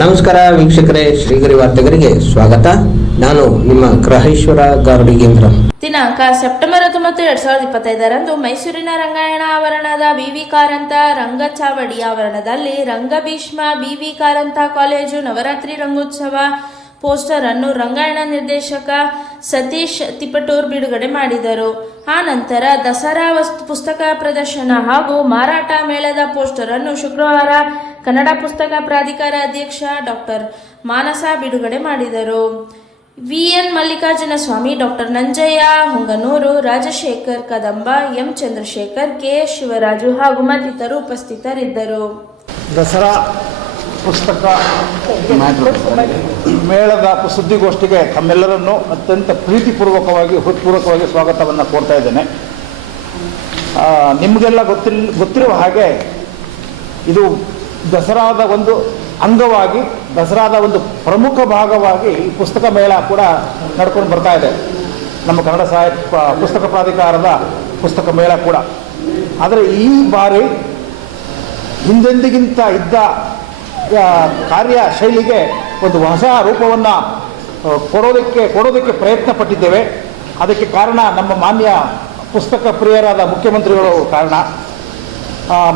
ನಮಸ್ಕಾರ ವೀಕ್ಷಕರೇ, ಶ್ರೀಗರಿ ವಾರ್ತೆಗರಿಗೆ ಸ್ವಾಗತ. ನಾನು ನಿಮ್ಮ ಗ್ರಹೇಶ್ವರ ಗಾರ್ಡಿಗೇಂದ್ರ ದಿನಾಂಕ ಸೆಪ್ಟೆಂಬರ್ ಹತ್ತೊಂಬತ್ತು ಎರಡ್ ಸಾವಿರದ ಇಪ್ಪತ್ತೈದರಂದು ಮೈಸೂರಿನ ರಂಗಾಯಣ ಆವರಣದ ಬಿವಿ ಕಾರಂತ ರಂಗಚಾವಡಿ ಆವರಣದಲ್ಲಿ ರಂಗಭೀಷ್ಮ BV Karanth college Navaratri Rangotsava poster ಅನ್ನು ರಂಗಾಯಣ ನಿರ್ದೇಶಕ ಸತೀಶ್ ತಿಪಟೂರ್ ಬಿಡುಗಡೆ ಮಾಡಿದರು. ಆ ನಂತರ ದಸರಾ ವಸ್ತು ಪುಸ್ತಕ ಪ್ರದರ್ಶನ ಹಾಗೂ ಮಾರಾಟ ಮೇಳದ ಪೋಸ್ಟರ್ ಅನ್ನು ಶುಕ್ರವಾರ ಕನ್ನಡ ಪುಸ್ತಕ ಪ್ರಾಧಿಕಾರ ಅಧ್ಯಕ್ಷ ಡಾಕ್ಟರ್ ಮಾನಸ ಬಿಡುಗಡೆ ಮಾಡಿದರು. V N Mallikarjuna Swamy doctor Nanjaiah, Honganur, Rajashekhar Kadamba, M. Chandrashekhar, K. Shivaraju ಹಾಗೂ ಮತ್ತಿತರು ಉಪಸ್ಥಿತರಿದ್ದರು. ದಸರಾ ಪುಸ್ತಕ ಮೇಳದ ಸುದ್ದಿಗೋಷ್ಠಿಗೆ ತಮ್ಮೆಲ್ಲರನ್ನು ಅತ್ಯಂತ ಪ್ರೀತಿಪೂರ್ವಕವಾಗಿ, ಹೃತ್ಪೂರ್ವಕವಾಗಿ ಸ್ವಾಗತವನ್ನು ಕೋರ್ತಾ ಇದ್ದೇನೆ. ನಿಮಗೆಲ್ಲ ಗೊತ್ತಿಲ್, ಗೊತ್ತಿರುವ ಹಾಗೆ ಇದು ದಸರಾದ ಒಂದು ಅಂಗವಾಗಿ, ದಸರಾದ ಒಂದು ಪ್ರಮುಖ ಭಾಗವಾಗಿ ಈ ಪುಸ್ತಕ ಮೇಳ ಕೂಡ ನಡ್ಕೊಂಡು ಬರ್ತಾ ಇದೆ. ನಮ್ಮ ಕನ್ನಡ ಸಾಹಿತ್ಯ, ಪುಸ್ತಕ ಪ್ರಾಧಿಕಾರದ ಪುಸ್ತಕ ಮೇಳ ಕೂಡ. ಆದರೆ ಈ ಬಾರಿ ಹಿಂದೆಂದಿಗಿಂತ ಇದ್ದ ಕಾರ್ಯ ಶೈಲಿಗೆ ಒಂದು ಹೊಸ ರೂಪವನ್ನು ಕೊಡೋದಕ್ಕೆ ಕೊಡೋದಕ್ಕೆ ಪ್ರಯತ್ನ ಪಟ್ಟಿದ್ದೇವೆ. ಅದಕ್ಕೆ ಕಾರಣ ನಮ್ಮ ಮಾನ್ಯ ಪುಸ್ತಕ ಪ್ರಿಯರಾದ ಮುಖ್ಯಮಂತ್ರಿಗಳು ಕಾರಣ.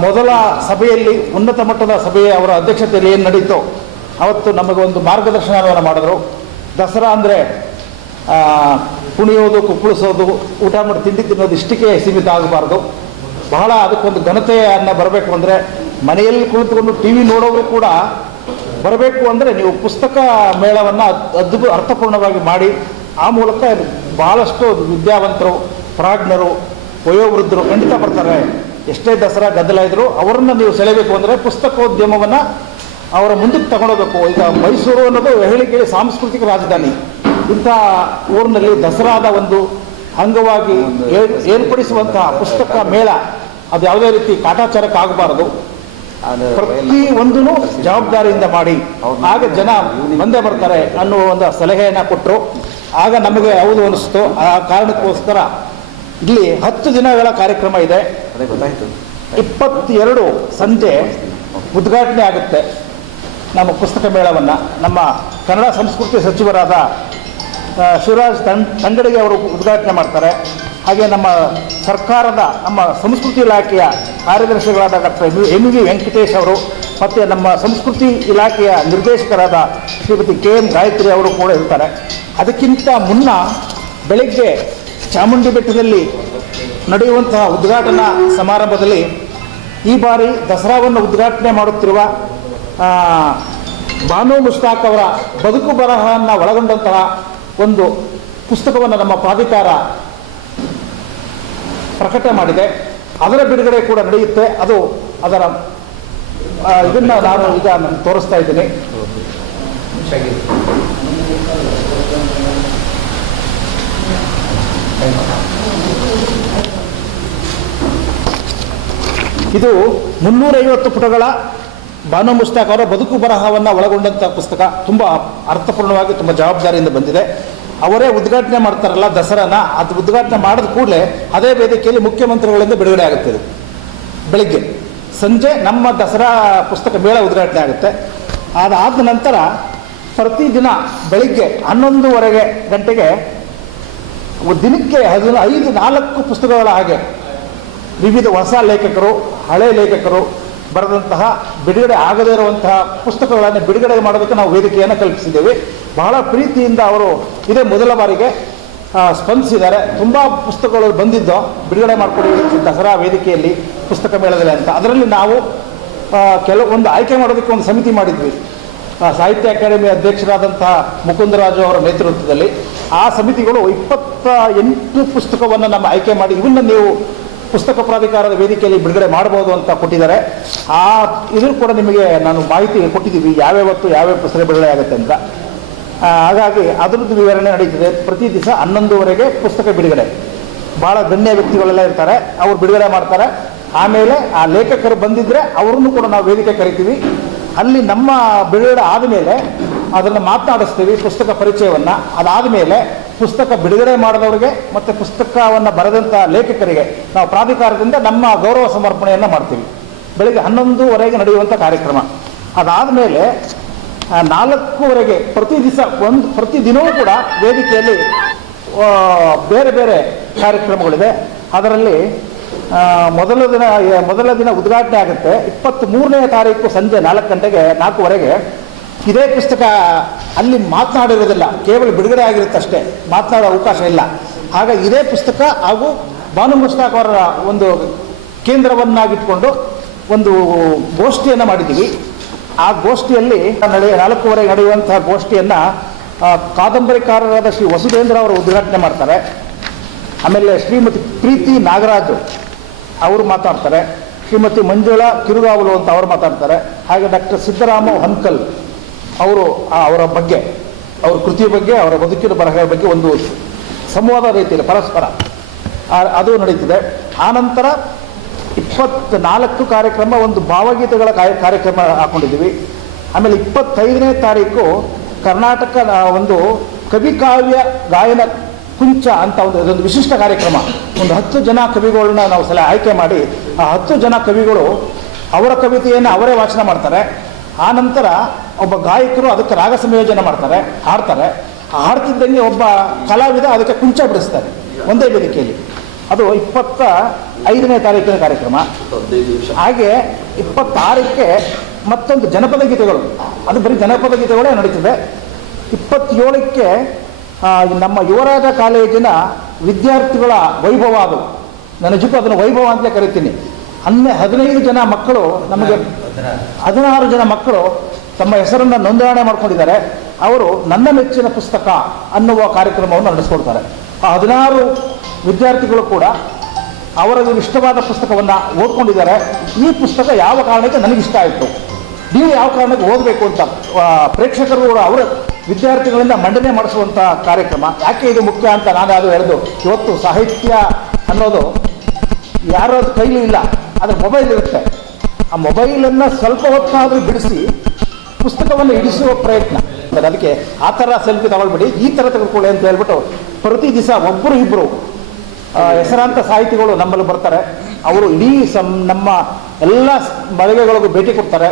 ಮೊದಲ ಸಭೆಯಲ್ಲಿ ಉನ್ನತ ಮಟ್ಟದ ಸಭೆಯ ಅವರ ಅಧ್ಯಕ್ಷತೆಯಲ್ಲಿ ಏನು ನಡೀತೋ ಅವತ್ತು ನಮಗೆ ಒಂದು ಮಾರ್ಗದರ್ಶನವನ್ನು ಮಾಡಿದ್ರು. ದಸರಾ ಅಂದರೆ ಕುಣಿಯೋದು ಕುಪ್ಪಳಿಸೋದು ಊಟ ಮಾಡಿ ತಿಂಡಿ ತಿನ್ನೋದು ಇಷ್ಟಕ್ಕೆ ಸೀಮಿತ ಆಗಬಾರ್ದು. ಬಹಳ ಅದಕ್ಕೊಂದು ಘನತೆಯನ್ನು ಬರಬೇಕು ಅಂದರೆ ಮನೆಯಲ್ಲಿ ಕುಳಿತುಕೊಂಡು ಟಿ ವಿ ನೋಡೋರು ಕೂಡ ಬರಬೇಕು ಅಂದರೆ ನೀವು ಪುಸ್ತಕ ಮೇಳವನ್ನು ಅದ್ಭುತ, ಅರ್ಥಪೂರ್ಣವಾಗಿ ಮಾಡಿ, ಆ ಮೂಲಕ ಬಹಳಷ್ಟು ವಿದ್ಯಾವಂತರು, ಪ್ರಾಜ್ಞರು, ವಯೋವೃದ್ಧರು ಖಂಡಿತ ಬರ್ತಾರೆ. ಎಷ್ಟೇ ದಸರಾ ಗದ್ದಲ ಇದ್ದರೂ ಅವರನ್ನು ನೀವು ಸೆಳೆಯಬೇಕು ಅಂದರೆ ಪುಸ್ತಕೋದ್ಯಮವನ್ನು ಅವರ ಮುಂದಕ್ಕೆ ತಗೊಂಡೋಗ್ಬೇಕು. ಈಗ ಮೈಸೂರು ಅನ್ನೋದು ಹೇಳಿಕೆ ಸಾಂಸ್ಕೃತಿಕ ರಾಜಧಾನಿ. ಇಂಥ ಊರಿನಲ್ಲಿ ದಸರಾದ ಒಂದು ಅಂಗವಾಗಿ ಏರ್- ಏರ್ಪಡಿಸುವಂತಹ ಪುಸ್ತಕ ಮೇಳ ಅದು ಯಾವುದೇ ರೀತಿ ಕಾಟಾಚಾರಕ್ಕೆ ಆಗಬಾರದು. ಪ್ರತಿ ಒಂದೂ ಜವಾಬ್ದಾರಿಯಿಂದ ಮಾಡಿ. ಆಗ ಜನ ಮುಂದೆ ಬರ್ತಾರೆ ಅನ್ನುವ ಒಂದು ಸಲಹೆಯನ್ನು ಕೊಟ್ಟರು ಆಗ ನಮಗೆ ಯಾವುದು ಅನಿಸ್ತು? ಆ ಕಾರಣಕ್ಕೋಸ್ಕರ ಇಲ್ಲಿ ಹತ್ತು ದಿನಗಳ ಕಾರ್ಯಕ್ರಮ ಇದೆ. ಅದೇ ಗೊತ್ತಾಯಿತು. ಇಪ್ಪತ್ತೆರಡು ಸಂಜೆ ಉದ್ಘಾಟನೆ ಆಗುತ್ತೆ. ನಮ್ಮ ಪುಸ್ತಕ ಮೇಳವನ್ನು ನಮ್ಮ ಕನ್ನಡ ಸಂಸ್ಕೃತಿ ಸಚಿವರಾದ ಶಿವರಾಜ್ ತಂ ತಂಗಡಿಗೆ ಅವರು ಉದ್ಘಾಟನೆ ಮಾಡ್ತಾರೆ. ಹಾಗೆ ನಮ್ಮ ಸರ್ಕಾರದ, ನಮ್ಮ ಸಂಸ್ಕೃತಿ ಇಲಾಖೆಯ ಕಾರ್ಯದರ್ಶಿಗಳಾದ ಡಾಕ್ಟರ್ ಎಂ ವಿ ವೆಂಕಟೇಶ್ ಅವರು ಮತ್ತು ನಮ್ಮ ಸಂಸ್ಕೃತಿ ಇಲಾಖೆಯ ನಿರ್ದೇಶಕರಾದ ಶ್ರೀಮತಿ ಕೆ ಎಂ ಗಾಯತ್ರಿ ಅವರು ಕೂಡ ಇರ್ತಾರೆ. ಅದಕ್ಕಿಂತ ಮುನ್ನ ಬೆಳಗ್ಗೆ ಚಾಮುಂಡಿ ಬೆಟ್ಟದಲ್ಲಿ ನಡೆಯುವಂತಹ ಉದ್ಘಾಟನಾ ಸಮಾರಂಭದಲ್ಲಿ ಈ ಬಾರಿ ದಸರಾವನ್ನು ಉದ್ಘಾಟನೆ ಮಾಡುತ್ತಿರುವ ಬಾನು ಮುಷ್ತಾಕ್ ಅವರ ಬದುಕು ಬರಹವನ್ನು ಒಳಗೊಂಡಂತಹ ಒಂದು ಪುಸ್ತಕವನ್ನು ನಮ್ಮ ಪ್ರಾಧಿಕಾರ ಪ್ರಕಟ ಮಾಡಿದೆ. ಅದರ ಬಿಡುಗಡೆ ಕೂಡ ನಡೆಯುತ್ತೆ. ಅದು ಅದರ ಇದನ್ನು ನಾನು ಈಗ ನಾನು ತೋರಿಸ್ತಾ ಇದ್ದೀನಿ. ಇದು ಮುನ್ನೂರೈವತ್ತು ಪುಟಗಳ ಬಾನು ಮುಸ್ತಾಕ್ ಅವರ ಬದುಕು ಬರಹವನ್ನು ಒಳಗೊಂಡಂಥ ಪುಸ್ತಕ. ತುಂಬ ಅರ್ಥಪೂರ್ಣವಾಗಿ ತುಂಬ ಜವಾಬ್ದಾರಿಯಿಂದ ಬಂದಿದೆ. ಅವರೇ ಉದ್ಘಾಟನೆ ಮಾಡ್ತಾರಲ್ಲ ದಸರಾನ, ಅದು ಉದ್ಘಾಟನೆ ಮಾಡಿದ ಕೂಡಲೇ ಅದೇ ವೇದಿಕೆಯಲ್ಲಿ ಮುಖ್ಯಮಂತ್ರಿಗಳಿಂದ ಬಿಡುಗಡೆ ಆಗುತ್ತೆ ಬೆಳಿಗ್ಗೆ. ಸಂಜೆ ನಮ್ಮ ದಸರಾ ಪುಸ್ತಕ ಮೇಳ ಉದ್ಘಾಟನೆ ಆಗುತ್ತೆ. ಅದಾದ ನಂತರ ಪ್ರತಿದಿನ ಬೆಳಿಗ್ಗೆ ಹನ್ನೊಂದುವರೆಗೆ ಗಂಟೆಗೆ ದಿನಕ್ಕೆ ಹದಿನ ಐದು ನಾಲ್ಕು ಪುಸ್ತಕಗಳ ಹಾಗೆ ವಿವಿಧ ಹೊಸ ಲೇಖಕರು ಹಳೆ ಲೇಖಕರು ಬರೆದಂತಹ ಬಿಡುಗಡೆ ಆಗದೇ ಇರುವಂತಹ ಪುಸ್ತಕಗಳನ್ನು ಬಿಡುಗಡೆ ಮಾಡೋದಕ್ಕೆ ನಾವು ವೇದಿಕೆಯನ್ನು ಕಲ್ಪಿಸಿದ್ದೇವೆ. ಬಹಳ ಪ್ರೀತಿಯಿಂದ ಅವರು ಇದೇ ಮೊದಲ ಬಾರಿಗೆ ಸ್ಪಂದಿಸಿದ್ದಾರೆ. ತುಂಬ ಪುಸ್ತಕಗಳು ಬಂದಿದ್ದು ಬಿಡುಗಡೆ ಮಾಡಿಕೊಡಿ ದಸರಾ ವೇದಿಕೆಯಲ್ಲಿ ಪುಸ್ತಕ ಮೇಳದಲ್ಲಿ ಅಂತ. ಅದರಲ್ಲಿ ನಾವು ಕೆಲವು ಒಂದು ಆಯ್ಕೆ ಮಾಡೋದಕ್ಕೆ ಒಂದು ಸಮಿತಿ ಮಾಡಿದ್ವಿ. ಸಾಹಿತ್ಯ ಅಕಾಡೆಮಿ ಅಧ್ಯಕ್ಷರಾದಂತಹ ಮುಕುಂದರಾಜು ಅವರ ನೇತೃತ್ವದಲ್ಲಿ ಆ ಸಮಿತಿಗಳು ಇಪ್ಪತ್ತ ಎಂಟು ಪುಸ್ತಕವನ್ನು ನಮ್ಮ ಆಯ್ಕೆ ಮಾಡಿ. ಇವನ್ನ ನೀವು ಪುಸ್ತಕ ಪ್ರಾಧಿಕಾರದ ವೇದಿಕೆಯಲ್ಲಿ ಬಿಡುಗಡೆ ಮಾಡಬಹುದು ಅಂತ ಕೊಟ್ಟಿದ್ದಾರೆ. ಆ ಇದ್ರ ಕೂಡ ನಿಮಗೆ ನಾನು ಮಾಹಿತಿ ಕೊಟ್ಟಿದ್ದೀವಿ, ಯಾವ್ಯಾವತ್ತು ಯಾವ್ಯಾವ ಪುಸ್ತಕ ಬಿಡುಗಡೆ ಆಗುತ್ತೆ ಅಂತ. ಹಾಗಾಗಿ ಅದರದ್ದು ವಿವರಣೆ ನಡೀತಿದೆ. ಪ್ರತಿ ದಿವಸ ಹನ್ನೊಂದುವರೆಗೆ ಪುಸ್ತಕ ಬಿಡುಗಡೆ. ಭಾಳ ಗಣ್ಯ ವ್ಯಕ್ತಿಗಳೆಲ್ಲ ಇರ್ತಾರೆ, ಅವ್ರು ಬಿಡುಗಡೆ ಮಾಡ್ತಾರೆ. ಆಮೇಲೆ ಆ ಲೇಖಕರು ಬಂದಿದ್ದರೆ ಅವ್ರನ್ನೂ ಕೂಡ ನಾವು ವೇದಿಕೆ ಕರಿತೀವಿ. ಅಲ್ಲಿ ನಮ್ಮ ಬಿಡುಗಡೆ ಆದಮೇಲೆ ಅದನ್ನು ಮಾತನಾಡಿಸ್ತೀವಿ, ಪುಸ್ತಕ ಪರಿಚಯವನ್ನು. ಅದಾದಮೇಲೆ ಪುಸ್ತಕ ಬಿಡುಗಡೆ ಮಾಡಿದವರಿಗೆ ಮತ್ತು ಪುಸ್ತಕವನ್ನು ಬರೆದಂಥ ಲೇಖಕರಿಗೆ ನಾವು ಪ್ರಾಧಿಕಾರದಿಂದ ನಮ್ಮ ಗೌರವ ಸಮರ್ಪಣೆಯನ್ನು ಮಾಡ್ತೀವಿ. ಬೆಳಿಗ್ಗೆ ಹನ್ನೊಂದುವರೆಗೆ ನಡೆಯುವಂಥ ಕಾರ್ಯಕ್ರಮ. ಅದಾದ ಮೇಲೆ ನಾಲ್ಕೂವರೆಗೆ ಪ್ರತಿ ದಿವಸ ಒಂದು, ಪ್ರತಿ ದಿನವೂ ಕೂಡ ವೇದಿಕೆಯಲ್ಲಿ ಬೇರೆ ಬೇರೆ ಕಾರ್ಯಕ್ರಮಗಳಿದೆ. ಅದರಲ್ಲಿ ಮೊದಲ ದಿನ ಮೊದಲ ದಿನ ಉದ್ಘಾಟನೆ ಆಗುತ್ತೆ. ಇಪ್ಪತ್ತ್ ಮೂರನೇ ತಾರೀಕು ಸಂಜೆ ನಾಲ್ಕು ಗಂಟೆಗೆ, ನಾಲ್ಕೂವರೆಗೆ ಇದೇ ಪುಸ್ತಕ ಅಲ್ಲಿ ಮಾತನಾಡಿರೋದಿಲ್ಲ. ಕೇವಲ ಬಿಡುಗಡೆ ಆಗಿರುತ್ತಷ್ಟೇ ಮಾತನಾಡೋ ಅವಕಾಶ ಇಲ್ಲ. ಆಗ ಇದೇ ಪುಸ್ತಕ ಹಾಗೂ ಭಾನು ಮುಸ್ತಾಕ್ ಅವರ ಒಂದು ಕೇಂದ್ರವನ್ನಾಗಿಟ್ಕೊಂಡು ಒಂದು ಗೋಷ್ಠಿಯನ್ನು ಮಾಡಿದ್ದೀವಿ. ಆ ಗೋಷ್ಠಿಯಲ್ಲಿ ನಡೆಯ ನಾಲ್ಕೂವರೆಗೆ ನಡೆಯುವಂತಹ ಗೋಷ್ಠಿಯನ್ನು ಕಾದಂಬರಿಕಾರರಾದ ಶ್ರೀ ವಸುಧೇಂದ್ರ ಅವರು ಉದ್ಘಾಟನೆ ಮಾಡ್ತಾರೆ. ಆಮೇಲೆ ಶ್ರೀಮತಿ ಪ್ರೀತಿ ನಾಗರಾಜ್ ಅವರು ಮಾತಾಡ್ತಾರೆ. ಶ್ರೀಮತಿ ಮಂಜುಳಾ ಕಿರುಗಾವಲು ಅಂತ ಅವರು ಮಾತಾಡ್ತಾರೆ. ಹಾಗೆ ಡಾಕ್ಟರ್ ಸಿದ್ದರಾಮ ಹನ್ಕಲ್ ಅವರು ಅವರ ಬಗ್ಗೆ, ಅವರ ಕೃತಿಯ ಬಗ್ಗೆ, ಅವರ ಬದುಕಿನ ಬರಹಗಳ ಬಗ್ಗೆ ಒಂದು ಸಂವಾದ ರೀತಿಯಲ್ಲಿ ಪರಸ್ಪರ. ಅದು ನಡೀತಿದೆ. ಆನಂತರ ಇಪ್ಪತ್ನಾಲ್ಕು ಕಾರ್ಯಕ್ರಮ, ಒಂದು ಭಾವಗೀತೆಗಳ ಕಾರ್ಯ, ಕಾರ್ಯಕ್ರಮ ಹಾಕೊಂಡಿದ್ದೀವಿ. ಆಮೇಲೆ ಇಪ್ಪತ್ತೈದನೇ ತಾರೀಕು ಕರ್ನಾಟಕ ಒಂದು ಒಂದು ಕವಿಕಾವ್ಯ ಗಾಯನ ಕುಂಚ ಅಂತ ಒಂದು ಇದೊಂದು ವಿಶಿಷ್ಟ ಕಾರ್ಯಕ್ರಮ. ಒಂದು ಹತ್ತು ಜನ ಕವಿಗಳನ್ನ ನಾವು ಸಲ ಆಯ್ಕೆ ಮಾಡಿ, ಆ ಹತ್ತು ಜನ ಕವಿಗಳು ಅವರ ಕವಿತೆಯನ್ನು ಅವರೇ ವಾಚನ ಮಾಡ್ತಾರೆ. ಆ ನಂತರ ಒಬ್ಬ ಗಾಯಕರು ಅದಕ್ಕೆ ರಾಗ ಸಂಯೋಜನೆ ಮಾಡ್ತಾರೆ, ಹಾಡ್ತಾರೆ. ಹಾಡ್ತಿದ್ದಂಗೆ ಒಬ್ಬ ಕಲಾವಿದ ಅದಕ್ಕೆ ಕುಂಚ ಬಿಡಿಸ್ತಾರೆ, ಒಂದೇ ವೇದಿಕೆಯಲ್ಲಿ. ಅದು ಇಪ್ಪತ್ತ ಐದನೇ ತಾರೀಕಿನ ಕಾರ್ಯಕ್ರಮ. ಹಾಗೆ ಇಪ್ಪತ್ತಾರಕ್ಕೆ ಮತ್ತೊಂದು ಜನಪದ ಗೀತೆಗಳು. ಅದು ಬರೀ ಜನಪದ ಗೀತೆಗಳೇ ನಡೀತದೆ. ಇಪ್ಪತ್ತೇಳಕ್ಕೆ ನಮ್ಮ ಯುವರಾಜ ಕಾಲೇಜಿನ ವಿದ್ಯಾರ್ಥಿಗಳ ವೈಭವ ಅದು. ನನ್ನ ಜೊತೆ ಅದನ್ನು ವೈಭವ ಅಂತಲೇ ಕರಿತೀನಿ. ಹನ್ನೆ, ಹದಿನೈದು ಜನ ಮಕ್ಕಳು ನಮಗೆ, ಹದಿನಾರು ಜನ ಮಕ್ಕಳು ತಮ್ಮ ಹೆಸರನ್ನು ನೋಂದಣಿ ಮಾಡ್ಕೊಂಡಿದ್ದಾರೆ. ಅವರು ನನ್ನ ಮೆಚ್ಚಿನ ಪುಸ್ತಕ ಅನ್ನುವ ಕಾರ್ಯಕ್ರಮವನ್ನು ನಡೆಸ್ಕೊಡ್ತಾರೆ. ಆ ಹದಿನಾರು ವಿದ್ಯಾರ್ಥಿಗಳು ಕೂಡ ಅವರಿಗೆ ಇಷ್ಟವಾದ ಪುಸ್ತಕವನ್ನು ಓದ್ಕೊಂಡಿದ್ದಾರೆ. ಈ ಪುಸ್ತಕ ಯಾವ ಕಾರಣಕ್ಕೆ ನನಗಿಷ್ಟ ಆಯಿತು? ನೀವು ಯಾವ ಕಾರಣಕ್ಕೆ ಓದಬೇಕು ಅಂತ ಪ್ರೇಕ್ಷಕರು ಕೂಡ ಅವರ ವಿದ್ಯಾರ್ಥಿಗಳಿಂದ ಮಂಡನೆ ಮಾಡಿಸುವಂಥ ಕಾರ್ಯಕ್ರಮ. ಯಾಕೆ ಇದು ಮುಖ್ಯ ಅಂತ ನಾನು ಅದು ಹೇಳಿದು. ಇವತ್ತು ಸಾಹಿತ್ಯ ಅನ್ನೋದು ಯಾರ ಕೈಲಿ ಇಲ್ಲ, ಆದರೆ ಮೊಬೈಲ್ ಇರುತ್ತೆ. ಆ ಮೊಬೈಲನ್ನು ಸ್ವಲ್ಪ ಹೊತ್ತಾದರೂ ಬಿಡಿಸಿ ಪುಸ್ತಕವನ್ನು ಇಡಿಸುವ ಪ್ರಯತ್ನ. ಅದಕ್ಕೆ ಆ ಥರ ಸೆಲ್ಫಿ ತಗೊಳ್ಬೇಡಿ ಈ ಥರ ತೆಗೆದುಕೊಳ್ಳಿ ಅಂತ ಹೇಳ್ಬಿಟ್ಟು ಪ್ರತಿ ದಿವಸ ಒಬ್ಬರು ಇಬ್ಬರು ಹೆಸರಾಂತ ಸಾಹಿತಿಗಳು ನಮ್ಮಲ್ಲಿ ಬರ್ತಾರೆ. ಅವರು ಇಡೀ ಸಂ ನಮ್ಮ ಎಲ್ಲ ಮಳಿಗೆಗಳಿಗೂ ಭೇಟಿ ಕೊಡ್ತಾರೆ.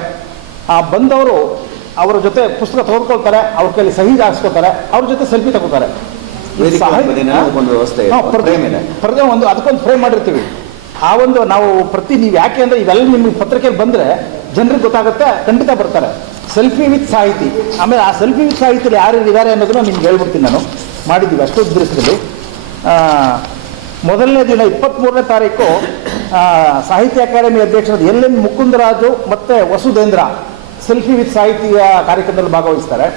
ಆ ಬಂದವರು ಅವರ ಜೊತೆ ಪುಸ್ತಕ ತೆಗೆದುಕೊಳ್ತಾರೆ ಅವ್ರ ಕೈಲಿ ಸಹಿ ಹಾಕ್ಸ್ಕೊತಾರೆ ಅವ್ರ ಜೊತೆ ಸೆಲ್ಫಿ ತಗೋತಾರೆ. ಪ್ರತಿ ಒಂದು ಅದಕ್ಕೊಂದು ಫ್ರೇಮ್ ಮಾಡಿರ್ತೀವಿ. ಆ ಒಂದು ನಾವು ಪ್ರತಿ ನೀವು ಯಾಕೆ ಅಂದರೆ ಇವೆಲ್ಲ ನಿಮ್ಗೆ ಪತ್ರಿಕೆಯಲ್ಲಿ ಬಂದರೆ ಜನರಿಗೆ ಗೊತ್ತಾಗುತ್ತೆ ಖಂಡಿತ ಬರ್ತಾರೆ. ಸೆಲ್ಫಿ ವಿತ್ ಸಾಹಿತಿ. ಆಮೇಲೆ ಆ ಸೆಲ್ಫಿ ವಿತ್ ಸಾಹಿತ್ಯ ಯಾರು ಇದ್ದಾರೆ ಅನ್ನೋದನ್ನು ನಿಮ್ಗೆ ಹೇಳ್ಬಿಡ್ತೀನಿ ನಾನು. ಮಾಡಿದ್ದೀವಿ ಅಷ್ಟು ದಿವಸದಲ್ಲಿ ಮೊದಲನೇ ದಿನ ಇಪ್ಪತ್ತ್ಮೂರನೇ ತಾರೀಕು ಸಾಹಿತ್ಯ ಅಕಾಡೆಮಿ ಅಧ್ಯಕ್ಷರಾದ ಎಲ್ ಎನ್ ಮುಕುಂದರಾಜು ಮತ್ತು ವಸುಧೇಂದ್ರ ಸೆಲ್ಫಿ ವಿತ್ ಸಾಹಿತಿಯ ಕಾರ್ಯಕ್ರಮದಲ್ಲಿ ಭಾಗವಹಿಸ್ತಾರೆ.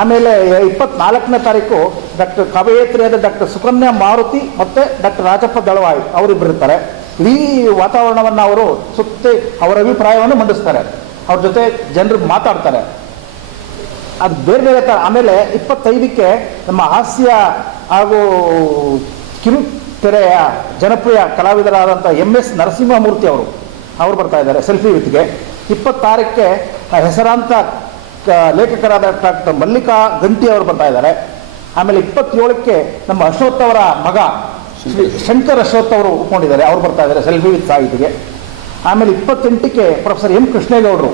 ಆಮೇಲೆ ಇಪ್ಪತ್ನಾಲ್ಕನೇ ತಾರೀಕು ಡಾಕ್ಟರ್ ಕವಯತ್ರಿಯಾದ ಡಾಕ್ಟರ್ ಸುಕನ್ಯಾ ಮಾರುತಿ ಮತ್ತು ಡಾಕ್ಟರ್ ರಾಜಪ್ಪ ದಳವಾಯಿ ಅವರಿಬ್ಬರಿರ್ತಾರೆ. ಇಡೀ ವಾತಾವರಣವನ್ನು ಅವರು ಸುತ್ತಿ ಅವರ ಅಭಿಪ್ರಾಯವನ್ನು ಮಂಡಿಸ್ತಾರೆ. ಅವ್ರ ಜೊತೆ ಜನರು ಮಾತಾಡ್ತಾರೆ. ಅದು ಬೇರೆ ಬೇರೆ ಥರ ಆಮೇಲೆ ಇಪ್ಪತ್ತೈದಕ್ಕೆ ನಮ್ಮ ಹಾಸ್ಯ ಹಾಗೂ ಕಿರುತೆರೆಯ ಜನಪ್ರಿಯ ಕಲಾವಿದರಾದಂಥ ಎಂ ಎಸ್ ನರಸಿಂಹಮೂರ್ತಿ ಅವರು ಅವರು ಬರ್ತಾ ಇದ್ದಾರೆ ಸೆಲ್ಫಿ ವಿತ್ಗೆ. ಇಪ್ಪತ್ತಾರಕ್ಕೆ ಹೆಸರಾಂತ ಲೇಖಕರಾದ ಡಾಕ್ಟರ್ ಮಲ್ಲಿಕಾ ಗಂಟಿ ಅವರು ಬರ್ತಾ ಇದ್ದಾರೆ. ಆಮೇಲೆ ಇಪ್ಪತ್ತೇಳಕ್ಕೆ ನಮ್ಮ ಅಶೋತ್ ಅವರ ಮಗ ಶ್ರೀ ಶಂಕರ್ ಅಶೋತ್ ಅವರು ಒಪ್ಕೊಂಡಿದ್ದಾರೆ ಅವ್ರು ಬರ್ತಾ ಇದ್ದಾರೆ ಸೆಲ್ಫಿ ವಿತ್ ಸಾಹಿತಿಗೆ. ಆಮೇಲೆ ಇಪ್ಪತ್ತೆಂಟಕ್ಕೆ ಪ್ರೊಫೆಸರ್ ಎಂ ಕೃಷ್ಣೇಗೌಡರು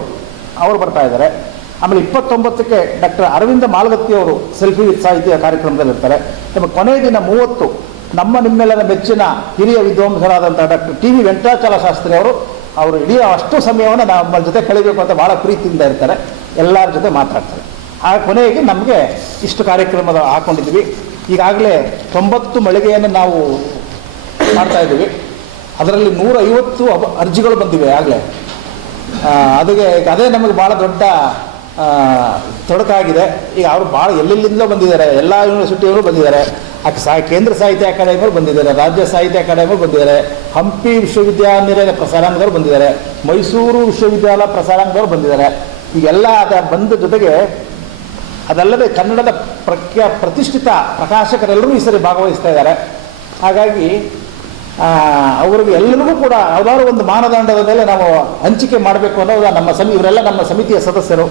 ಅವರು ಬರ್ತಾ ಇದ್ದಾರೆ. ಆಮೇಲೆ ಇಪ್ಪತ್ತೊಂಬತ್ತಕ್ಕೆ ಡಾಕ್ಟರ್ ಅರವಿಂದ ಮಾಲಗತ್ತಿ ಅವರು ಸೆಲ್ಫಿ ವಿತ್ ಸಾಹಿತ್ಯ ಕಾರ್ಯಕ್ರಮದಲ್ಲಿರ್ತಾರೆ. ನಮ್ಮ ಕೊನೆಯ ದಿನ ಮೂವತ್ತು ನಮ್ಮ ನಿಮ್ಮೆಲ್ಲರ ಮೆಚ್ಚಿನ ಹಿರಿಯ ವಿದ್ವಾಂಸರಾದಂಥ doctor T V Venkatachala Shastri ಅವರು ಅವರು ಇಡೀ ಅಷ್ಟು ಸಮಯವನ್ನು ನಮ್ಮ ಜೊತೆ ಕಳಿಬೇಕು ಅಂತ ಭಾಳ ಪ್ರೀತಿಯಿಂದ ಇರ್ತಾರೆ. ಎಲ್ಲರ ಜೊತೆ ಮಾತಾಡ್ತಾರೆ. ಆ ಕೊನೆಗೆ ನಮಗೆ ಇಷ್ಟು ಕಾರ್ಯಕ್ರಮದ ಹಾಕೊಂಡಿದ್ವಿ ಈಗಾಗಲೇ ತೊಂಬತ್ತು ಮಳಿಗೆಯನ್ನು ನಾವು ಮಾಡ್ತಾ ಇದ್ದೀವಿ. ಅದರಲ್ಲಿ ನೂರ ಐವತ್ತು ಅರ್ಜಿಗಳು ಬಂದಿವೆ ಆಗಲೇ. ಅದಕ್ಕೆ ಅದೇ ನಮಗೆ ಭಾಳ ದೊಡ್ಡ ತೊಡಕಾಗಿದೆ ಈಗ ಅವರು ಭಾಳ ಎಲ್ಲೆಲ್ಲಿಂದಲೋ ಬಂದಿದ್ದಾರೆ, ಎಲ್ಲ ಯೂನಿವರ್ಸಿಟಿಯವರು ಬಂದಿದ್ದಾರೆ. ಸಾ, ಕೇಂದ್ರ ಸಾಹಿತ್ಯ ಅಕಾಡೆಮಿಯವರು ಬಂದಿದ್ದಾರೆ, ರಾಜ್ಯ ಸಾಹಿತ್ಯ ಅಕಾಡೆಮಿಯವರು ಬಂದಿದ್ದಾರೆ. ಹಂಪಿ ವಿಶ್ವವಿದ್ಯಾನಿಲಯದ ಪ್ರಸಾರಾಂಗದವರು ಬಂದಿದ್ದಾರೆ. ಮೈಸೂರು ವಿಶ್ವವಿದ್ಯಾಲಯ ಪ್ರಸಾರಾಂಗದವರು ಬಂದಿದ್ದಾರೆ. ಈಗೆಲ್ಲ ಅದ ಬಂದ ಜೊತೆಗೆ ಅದಲ್ಲದೆ ಕನ್ನಡದ ಪ್ರಖ್ಯಾ, ಪ್ರತಿಷ್ಠಿತ ಪ್ರಕಾಶಕರೆಲ್ಲರೂ ಈ ಸರಿ ಭಾಗವಹಿಸ್ತಾ ಇದ್ದಾರೆ. ಹಾಗಾಗಿ ಅವರಿಗೆ ಎಲ್ಲರಿಗೂ ಕೂಡ ಯಾವ್ದಾದ್ರು ಒಂದು ಮಾನದಂಡದ ಮೇಲೆ ನಾವು ಹಂಚಿಕೆ ಮಾಡಬೇಕು ಅನ್ನೋದು ನಮ್ಮ ಸಮಿ ಇವರೆಲ್ಲ ನಮ್ಮ ಸಮಿತಿಯ ಸದಸ್ಯರು.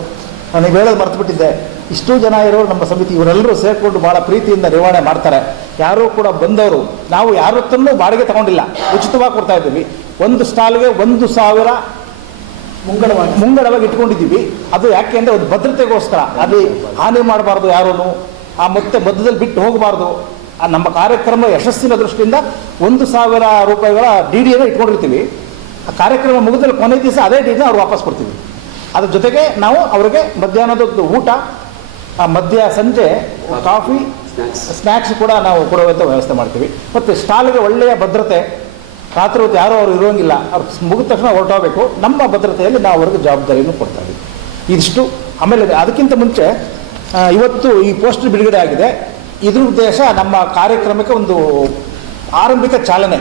ನನಗೆ ಹೇಳೋದು ಮರ್ತುಬಿಟ್ಟಿದ್ದೆ. ಇಷ್ಟು ಜನ ಇರೋರು ನಮ್ಮ ಸಮಿತಿ ಇವರೆಲ್ಲರೂ ಸೇರಿಕೊಂಡು ಭಾಳ ಪ್ರೀತಿಯಿಂದ ನಿರ್ವಹಣೆ ಮಾಡ್ತಾರೆ. ಯಾರೂ ಕೂಡ ಬಂದವರು ನಾವು ಯಾರ ಹತ್ರನೂ ಬಾಡಿಗೆ ತಗೊಂಡಿಲ್ಲ. ಉಚಿತವಾಗಿ ಕೊಡ್ತಾ ಇದ್ದೀವಿ. ಒಂದು ಸ್ಟಾಲ್ಗೆ ಒಂದು ಸಾವಿರ ಮುಂಗಡವಾಗಿ. ಮುಂಗಡವಾಗಿ ಇಟ್ಕೊಂಡಿದ್ದೀವಿ. ಅದು ಯಾಕೆ ಅಂದರೆ ಒಂದು ಭದ್ರತೆಗೋಸ್ಕರ. ಅಲ್ಲಿ ಹಾನಿ ಮಾಡಬಾರ್ದು ಯಾರೂ ಆ ಮತ್ತೆ ಮಧ್ಯದಲ್ಲಿ ಬಿಟ್ಟು ಹೋಗಬಾರ್ದು. ನಮ್ಮ ಕಾರ್ಯಕ್ರಮ ಯಶಸ್ಸಿನ ದೃಷ್ಟಿಯಿಂದ ಒಂದು ಸಾವಿರ ರೂಪಾಯಿಗಳ ಡಿ ಅನ್ನು ಇಟ್ಕೊಂಡಿರ್ತೀವಿ. ಆ ಕಾರ್ಯಕ್ರಮ ಮುಗಿದಲ್ಲಿ ಕೊನೆ ದಿವಸ ಅದೇ ಡಿ ಅವ್ರು ವಾಪಸ್ ಕೊಡ್ತೀವಿ. ಅದ್ರ ಜೊತೆಗೆ ನಾವು ಅವರಿಗೆ ಮಧ್ಯಾಹ್ನದ ಊಟ ಮಧ್ಯ ಸಂಜೆ ಕಾಫಿ ಸ್ನ್ಯಾಕ್ಸ್ ಕೂಡ ನಾವು ಕೊಡುವಂಥ ವ್ಯವಸ್ಥೆ ಮಾಡ್ತೀವಿ. ಮತ್ತು ಸ್ಟಾಲ್ಗೆ ಒಳ್ಳೆಯ ಭದ್ರತೆ. ರಾತ್ರಿ ಹೊತ್ತು ಯಾರೂ ಅವರು ಇರೋಂಗಿಲ್ಲ. ಅವ್ರು ಮುಗಿದ ತಕ್ಷಣ ಹೊರಟೋಗಬೇಕು. ನಮ್ಮ ಭದ್ರತೆಯಲ್ಲಿ ನಾವು ಅವ್ರಿಗೆ ಜವಾಬ್ದಾರಿಯನ್ನು ಕೊಡ್ತಾ ಇದಿಷ್ಟು. ಆಮೇಲೆ ಅದಕ್ಕಿಂತ ಮುಂಚೆ ಇವತ್ತು ಈ ಪೋಸ್ಟರ್ ಬಿಡುಗಡೆ ಆಗಿದೆ. ಇದ್ರ ಉದ್ದೇಶ ನಮ್ಮ ಕಾರ್ಯಕ್ರಮಕ್ಕೆ ಒಂದು ಆರಂಭಿಕ ಚಾಲನೆ.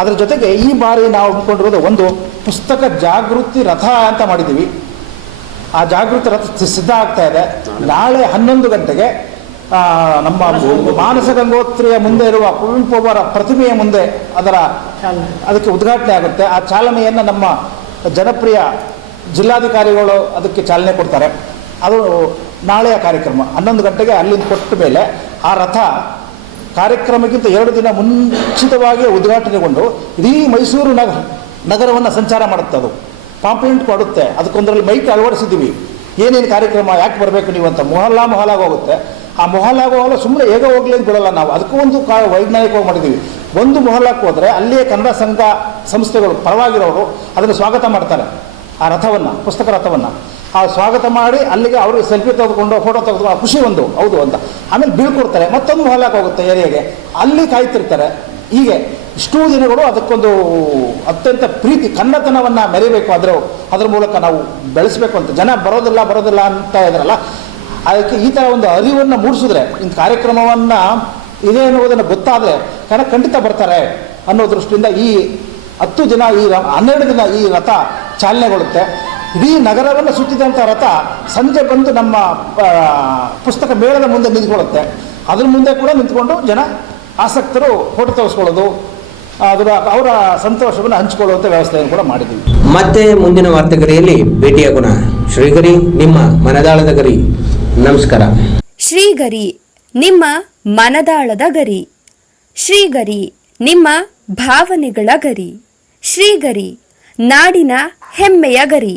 ಅದರ ಜೊತೆಗೆ ಈ ಬಾರಿ ನಾವು ಅಂದ್ಕೊಂಡಿರೋದು ಒಂದು ಪುಸ್ತಕ ಜಾಗೃತಿ ರಥ ಅಂತ ಮಾಡಿದ್ದೀವಿ. ಆ ಜಾಗೃತಿ ರಥ ಸಿದ್ಧ ಆಗ್ತಾ ಇದೆ. ನಾಳೆ ಹನ್ನೊಂದು ಗಂಟೆಗೆ ನಮ್ಮ ಮಾನಸ ಗಂಗೋತ್ರಿಯ ಮುಂದೆ ಇರುವ ಕುವೆಂಪು ಅವರ ಪ್ರತಿಮೆಯ ಮುಂದೆ ಅದರ ಅದಕ್ಕೆ ಉದ್ಘಾಟನೆ ಆಗುತ್ತೆ. ಆ ಚಾಲನೆಯನ್ನು ನಮ್ಮ ಜನಪ್ರಿಯ ಜಿಲ್ಲಾಧಿಕಾರಿಗಳು ಅದಕ್ಕೆ ಚಾಲನೆ ಕೊಡ್ತಾರೆ. ಅದು ನಾಳೆಯ ಕಾರ್ಯಕ್ರಮ, ಹನ್ನೊಂದು ಗಂಟೆಗೆ ಅಲ್ಲಿಂದ ಕೊಟ್ಟ ಮೇಲೆ ಆ ರಥ ಕಾರ್ಯಕ್ರಮಕ್ಕಿಂತ ಎರಡು ದಿನ ಮುಂಚಿತವಾಗಿ ಉದ್ಘಾಟನೆಗೊಂಡು ಇಡೀ ಮೈಸೂರು ನಗ, ನಗರವನ್ನು ಸಂಚಾರ ಮಾಡುತ್ತೆ ಅದು. ಪಾಂಪ್ಲೆಂಟ್ ಕೊಡುತ್ತೆ. ಅದಕ್ಕೊಂದರಲ್ಲಿ ಮೈಕ್ ಅಳವಡಿಸಿದ್ದೀವಿ. ಏನೇನು ಕಾರ್ಯಕ್ರಮ, ಯಾಕೆ ಬರಬೇಕು ನೀವು ಅಂತ ಮೊಹಲ್ಲಾ ಮೊಹಲಾಗ ಹೋಗುತ್ತೆ. ಆ ಮೊಹಲ್ಲಾಗ ಹೋಗಲ್ಲ ಸುಮ್ಮನೆ ಹೇಗ ಹೋಗ್ಲಿ ಅಂತ ಬಿಡಲ್ಲ ನಾವು. ಅದಕ್ಕೂ ಒಂದು ಕಾ, ವೈಜ್ಞಾನಿಕವಾಗಿ ಮಾಡಿದ್ದೀವಿ. ಒಂದು ಮೊಹಲ್ಲಾಕ್ಕೆ ಹೋದರೆ ಅಲ್ಲಿಯೇ ಕನ್ನಡ ಸಂಘ ಸಂಸ್ಥೆಗಳು ಪರವಾಗಿರೋರು ಅದನ್ನು ಸ್ವಾಗತ ಮಾಡ್ತಾರೆ. ಆ ರಥವನ್ನು, ಪುಸ್ತಕ ರಥವನ್ನು. ಆ ಸ್ವಾಗತ ಮಾಡಿ ಅಲ್ಲಿಗೆ ಅವ್ರಿಗೆ ಸೆಲ್ಫಿ ತೆಗೆದುಕೊಂಡು ಫೋಟೋ ತೆಗೆದುಕೊಂಡು, ಆ ಖುಷಿ ಒಂದು, ಹೌದು ಅಂತ. ಆಮೇಲೆ ಬೀಳ್ಕೊಡ್ತಾರೆ, ಮತ್ತೊಂದು ಹೊಲಕ್ಕೆ ಹೋಗುತ್ತೆ ಏರಿಯಾಗೆ. ಅಲ್ಲಿ ಕಾಯ್ತಿರ್ತಾರೆ. ಹೀಗೆ ಇಷ್ಟೂ ದಿನಗಳು ಅದಕ್ಕೊಂದು ಅತ್ಯಂತ ಪ್ರೀತಿ ಕನ್ನಡತನವನ್ನು ಮೆರಿಬೇಕು. ಅದರ ಅದ್ರ ಮೂಲಕ ನಾವು ಬೆಳೆಸಬೇಕು ಅಂತ. ಜನ ಬರೋದಿಲ್ಲ ಬರೋದಿಲ್ಲ ಅಂತ ಇದ್ರಲ್ಲ. ಅದಕ್ಕೆ ಈ ಥರ ಒಂದು ಅರಿವನ್ನು ಮೂಡಿಸಿದ್ರೆ, ಇಂಥ ಕಾರ್ಯಕ್ರಮವನ್ನು ಇದೆ ಅನ್ನುವುದನ್ನು ಗೊತ್ತಾದರೆ ಜನ ಖಂಡಿತ ಬರ್ತಾರೆ ಅನ್ನೋ ದೃಷ್ಟಿಯಿಂದ ಈ ಹತ್ತು ದಿನ, ಈ ಹನ್ನೆರಡು ದಿನ ಈ ರಥ ಚಾಲನೆಗೊಳ್ಳುತ್ತೆ. ಇಡೀ ನಗರವನ್ನು ಸುತ್ತಿದಂಥ ರಥ ಸಂಜೆ ಬಂದು ನಮ್ಮ ಪುಸ್ತಕ ಮೇಳದ ಮುಂದೆ ನಿಂತ್ಕೊಳ್ಳುತ್ತೆ. ಅದ್ರ ಮುಂದೆ ಕೂಡ ನಿಂತ್ಕೊಂಡು ಜನ ಆಸಕ್ತರು ಫೋಟೋ ತೋರಿಸ್ಕೊಳ್ಳೋದು ಅದರ ಅವರ ಸಂತೋಷವನ್ನು ಹಂಚಿಕೊಳ್ಳುವಂಥ ವ್ಯವಸ್ಥೆಯನ್ನು ಕೂಡ ಮಾಡಿದ್ದೀವಿ. ಮತ್ತೆ ಮುಂದಿನ ವಾರ್ತೆಗರಿಯಲ್ಲಿ ಭೇಟಿಯಾಗೋಣ ಶ್ರೀಗರಿ ನಿಮ್ಮ ಮನದಾಳದ ಗರಿ. ನಮಸ್ಕಾರ. ಶ್ರೀಗರಿ ನಿಮ್ಮ ಮನದಾಳದ ಗರಿ. ಶ್ರೀಗರಿ ನಿಮ್ಮ ಭಾವನೆಗಳ ಗರಿ. ಶ್ರೀಗರಿ ನಾಡಿನ ಹೆಮ್ಮೆಯ ಗರಿ.